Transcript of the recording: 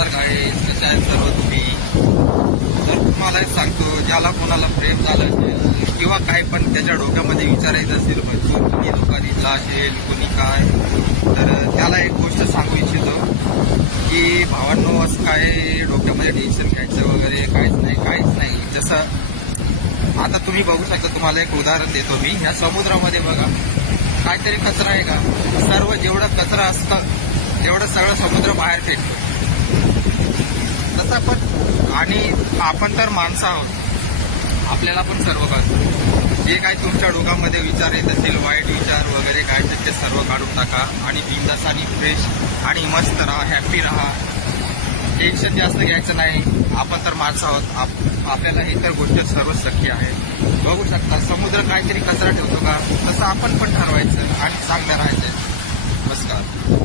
नमस्कार गाईज, कशा आहेत सर्व तुम्ही? तर तुम्हाला एक सांगतो, ज्याला कोणाला प्रेम झालं असेल किंवा काही पण त्याच्या डोक्यामध्ये विचारायचं असेल, म्हणजे कोणी लोकांनी असेल कोणी काय, तर त्याला एक गोष्ट सांगू इच्छितो की भावांनो, असं काय डोक्यामध्ये टेन्शन घ्यायचं वगैरे काहीच नाही. जसं आता तुम्ही बघू शकता, तुम्हाला एक उदाहरण देतो मी. ह्या समुद्रामध्ये बघा, काहीतरी कचरा आहे का? सर्व जेवढं कचरा असतं तेवढं सगळं समुद्र बाहेर फेकतो. तसं पण, आणि आपण तर माणसं आहोत, आपल्याला पण सर्व कळतं. जे काही तुमच्या डोक्यामध्ये विचार येत असतील, वाईट विचार वगैरे काय, ते सर्व काढून टाका आणि बिंदास आणि फ्रेश आणि मस्त राहा, हॅप्पी राहा. टेन्शन जास्त घ्यायचं नाही. आपण तर माणसं आहोत, आपल्याला हे तर गोष्ट सर्व शक्य आहे. बघू शकता, समुद्र काहीतरी कचरा ठेवतो का? तसं आपण पण ठरवायचं आणि चांगलं राहायचं. नमस्कार.